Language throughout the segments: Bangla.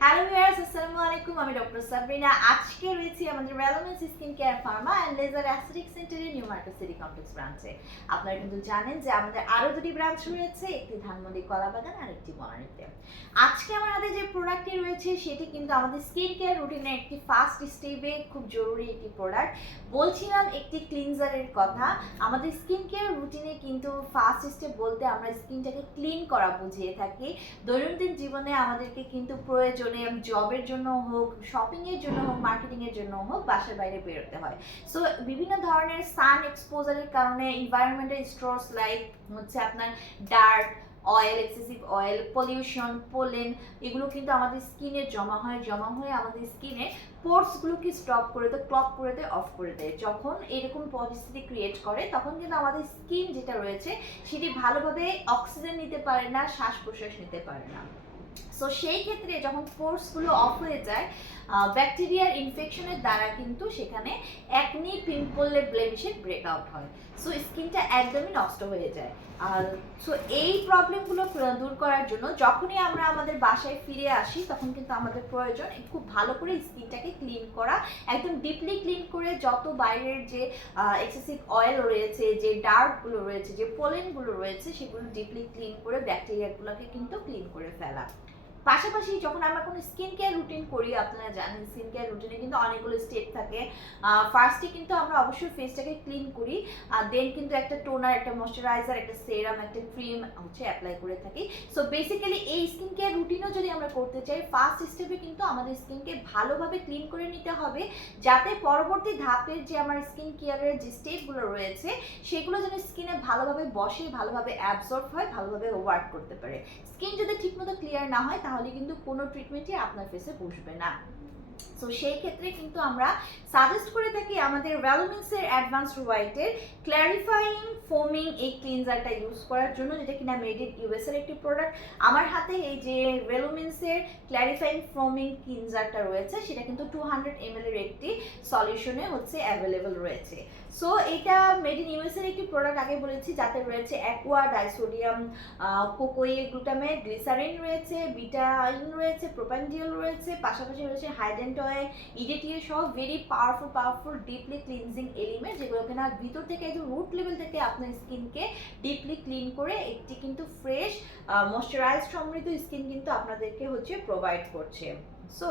হ্যালো ভিউয়ার্স, আসসালামু আলাইকুম। আমি ডক্টর সাবরিনা। আজকে রয়েছি আমাদের রেলোমেন্স skin care pharma and laser aesthetic সেন্টারের নিউ মার্কেট সিটি কমপ্লেক্স ব্রাঞ্চে। আপনারা কিন্তু জানেন যে আমাদের আরও দুটি ব্রাঞ্চ রয়েছে, একটি ধানমন্ডি কলাবাগান আর একটি বনানীতে। আজকে আমাদের যে প্রোডাক্টটি রয়েছে সেটি কিন্তু আমাদের স্কিন কেয়ার রুটিনে একটি ফার্স্ট স্টেপে খুব জরুরি একটি প্রোডাক্ট। বলছিলাম একটি ক্লিনজারের কথা। আমাদের স্কিন কেয়ার রুটিনে কিন্তু ফার্স্ট স্টেপ বলতে আমরা স্কিনটাকে ক্লিন করা বুঝিয়ে থাকি। দৈনন্দিন জীবনে আমাদেরকে কিন্তু প্রয়োজনে জবের জন্য হোক, শপিংয়ের জন্য হোক, মার্কেটিংয়ের জন্য হোক, বাসার বাইরে বেরোতে হয়। সো বিভিন্ন ধরনের সান এক্সপোজারের কারণে এনভায়রনমেন্টাল স্ট্রেস লাইক হচ্ছে আপনার dirt oil, excessive oil, pollution, pollen, এগুলো কিন্তু আমাদের স্কিনে জমা হয়ে আমাদের স্কিনে পোর্সগুলোকে স্টপ করে দেয়, ক্লগ করে দেয়, অফ করে দেয়। যখন এরকম পরিস্থিতি ক্রিয়েট করে তখন কিন্তু আমাদের স্কিন যেটা রয়েছে সেটি ভালোভাবে অক্সিজেন নিতে পারে না, শ্বাস প্রশ্বাস নিতে পারে না। সো সেই ক্ষেত্রে যখন পোর্সগুলো অফ হয়ে যায়, ব্যাকটেরিয়ার ইনফেকশনের দ্বারা কিন্তু সেখানে একনি, পিম্পলে, ব্লেমিশের ব্রেকআউট হয়। সো স্কিনটা একদমই নষ্ট হয়ে যায়। আর সো এই প্রবলেমগুলো দূর করার জন্য যখনই আমরা আমাদের বাসায় ফিরে আসি তখন কিন্তু আমাদের প্রয়োজন খুব ভালো করে স্কিনটাকে ক্লিন করা, একদম ডিপলি ক্লিন করে যত বাইরের যে এক্সেসিভ অয়েল রয়েছে, যে ডার্টগুলো রয়েছে, যে পোলেনগুলো রয়েছে সেগুলো ডিপলি ক্লিন করে ব্যাকটেরিয়াগুলোকে কিন্তু ক্লিন করে ফেলা। পাশাপাশি যখন আমরা কোনো স্কিন কেয়ার রুটিন করি, আপনারা জানেন স্কিন কেয়ার রুটিনে কিন্তু অনেকগুলো স্টেপ থাকে। ফার্স্টে কিন্তু আমরা অবশ্যই ফেসটাকে ক্লিন করি, দেন কিন্তু একটা টোনার, একটা ময়শ্চারাইজার, একটা সেরাম, একটা ক্রিম হচ্ছে অ্যাপ্লাই করে থাকি। সো বেসিক্যালি এই স্কিন কেয়ার রুটিনও যদি আমরা করতে চাই, ফার্স্ট স্টেপে কিন্তু আমাদের স্কিনকে ভালোভাবে ক্লিন করে নিতে হবে, যাতে পরবর্তী ধাপের যে আমার স্কিন কেয়ারের যে স্টেপগুলো রয়েছে সেগুলো যেন স্কিনে ভালোভাবে বসে, ভালোভাবে অ্যাবজর্ব হয়, ভালোভাবে ওয়ার্ক করতে পারে। স্কিন যদি ঠিকমতো ক্লিয়ার না হয় তাহলে কিন্তু কোনো ট্রিটমেন্টই আপনার ফেসে বসবে না। সো সেই ক্ষেত্রে কিন্তু আমরা সাজেস্ট করে থাকি আমাদের ভ্যালুমিন্সের অ্যাডভান্স হোয়াইটের ক্ল্যারিফাইং ফোমিং এই ক্লিনজারটা ইউজ করার জন্য, যেটা কিনা মেড ইন ইউএস এর একটি প্রোডাক্ট। আমার হাতে এই যে ভ্যালুমিন্সের ক্ল্যারিফাইং ফোমিং ক্লিনজারটা রয়েছে সেটা কিন্তু 200 ml এর একটি সলিউশনে হচ্ছে অ্যাভেলেবল রয়েছে। সো এটা মেড ইন ইউএস এর একটি প্রোডাক্ট, আগে বলেছি, যাতে রয়েছে অ্যাকোয়া, ডাইসোডিয়াম, কোকোয়ে গ্লুটামেট, গ্লিসারিন রয়েছে, বিটাইন রয়েছে, প্রোপানডিয়ল রয়েছে, পাশাপাশি রয়েছে হাইডেন্ট অয়েল, ইডিটিএ সহ very powerful deeply cleansing element, যেগুলো কিনা ভিতর থেকে একদম রুট লেভেল থেকে আপনার স্কিনকে ডিপলি ক্লিন করে একটি কিন্তু ফ্রেশ ময়শ্চারাইজ সমৃদ্ধ স্কিন কিন্তু আপনাদেরকে হচ্ছে প্রোভাইড করছে। সো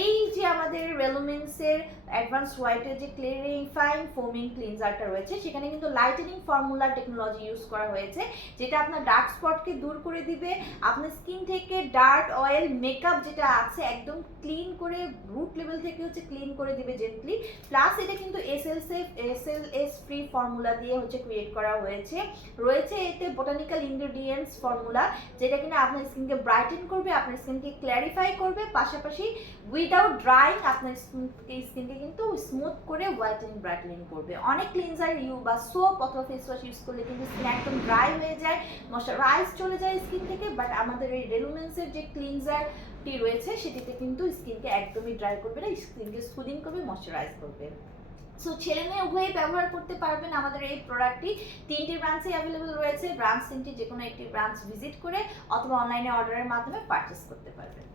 এই যে আমাদের রেলোমেন্সের অ্যাডভান্স হোয়াইটের যে ক্লিয়ারিফাইং ফোমিং ক্লিনজারটা রয়েছে সেখানে কিন্তু লাইটেনিং ফর্মুলা টেকনোলজি ইউজ করা হয়েছে, যেটা আপনার ডার্ক স্পটকে দূর করে দিবে, আপনার স্কিন থেকে ডার্ট অয়েল, মেকআপ যেটা আছে একদম ক্লিন করে রুট লেভেল থেকে হচ্ছে ক্লিন করে দিবে জেন্টলি। প্লাস এটা কিন্তু এসএলএস ফ্রি ফর্মুলা দিয়ে হচ্ছে ক্রিয়েট করা হয়েছে। রয়েছে এতে বোটানিক্যাল ইনগ্রেডিয়েন্টস ফর্মুলা, যেটা কিনা আপনার স্কিনকে ব্রাইটেন করবে, আপনার স্কিনকে ক্ল্যারিফাই করবে, পাশাপাশি উইদাউট ড্রাইং আপনার স্কিনকে কিন্তু স্মুথ করে হোয়াইটেনিং ব্রাইটেনিং করবে। অনেক ক্লিনজার বা সোপ অথবা ফেস ওয়াশ ইউজ করলে কিন্তু স্কিন একদম ড্রাই হয়ে যায়, ময়শ্চারাইজ চলে যায় স্কিন থেকে, বাট আমাদের এই রেলুমেন্সের যে ক্লিনজারটি রয়েছে সেটিতে কিন্তু স্কিনকে একদমই ড্রাই করবে না, স্কিনকে সুদিং করবে, ময়শ্চারাইজ করবে। সো ছেলে মেয়ে উভয়ই ব্যবহার করতে পারবেন আমাদের এই প্রোডাক্টটি। 3টি ব্রাঞ্চে অ্যাভেলেবল রয়েছে, ব্রাঞ্চ 3টি যে কোনো একটি ব্রাঞ্চ ভিজিট করে অথবা অনলাইনে অর্ডারের মাধ্যমে পারচেস করতে পারবেন।